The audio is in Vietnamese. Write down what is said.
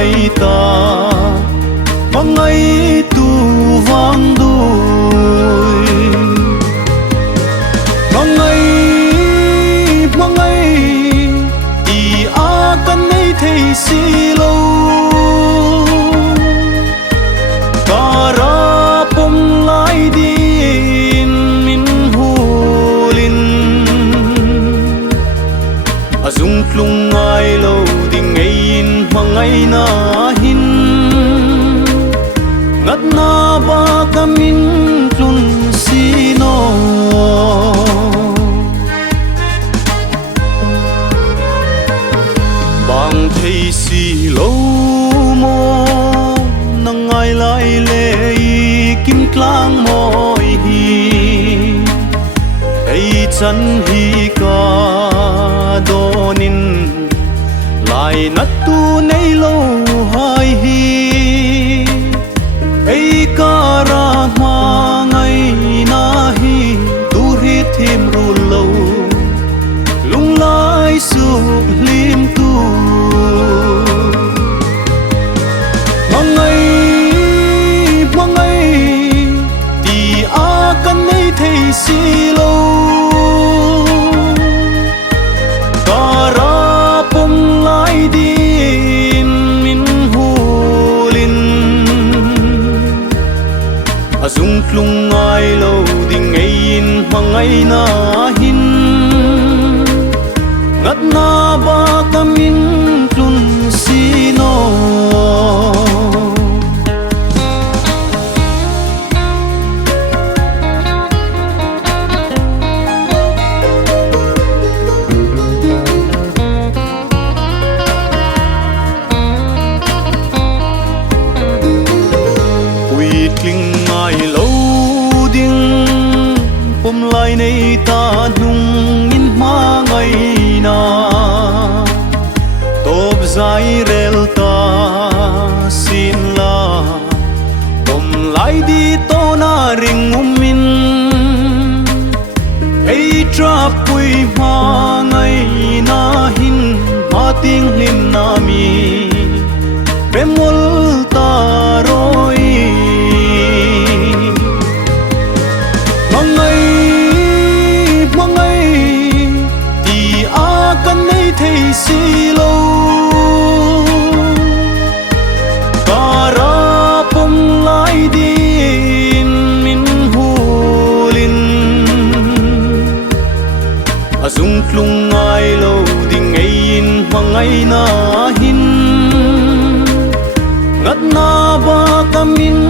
này ta mà ngay tu vang đôi mà ngay đi a căn ấy thấy xì lâu cả ra bom lại đi min hulin azung tlung ai lâu ding ngayin mangai na hin ngat na ba kamin tlun sino bang thấy si lâu mo nang ai lại lệ kim tlang môi hi ấy chân hi ca donin lại nát tu nay lâu hai hi ấy ca ra ma ngày na hi tu hít thêm ru lâu lung lai su lim tu mà ngày đi a căn ấy thấy xì lâu cả ra bom lại đi min hulin azung tlung ai lâu ding ngayin mangai na hin ngat na ba kamin tlun sino kling mai lâu ding pom lai nei ta nung in ma ngày na top zai rel ta sin la pom lai đi to na ring min ei tra pui ma ngày na hin ma ting lim na mi bemol ta roi thấy xì lâu cả ra bom lại đi min hulin azung tlung ai lâu ding ngayin mangai na hin ngat na ba kamin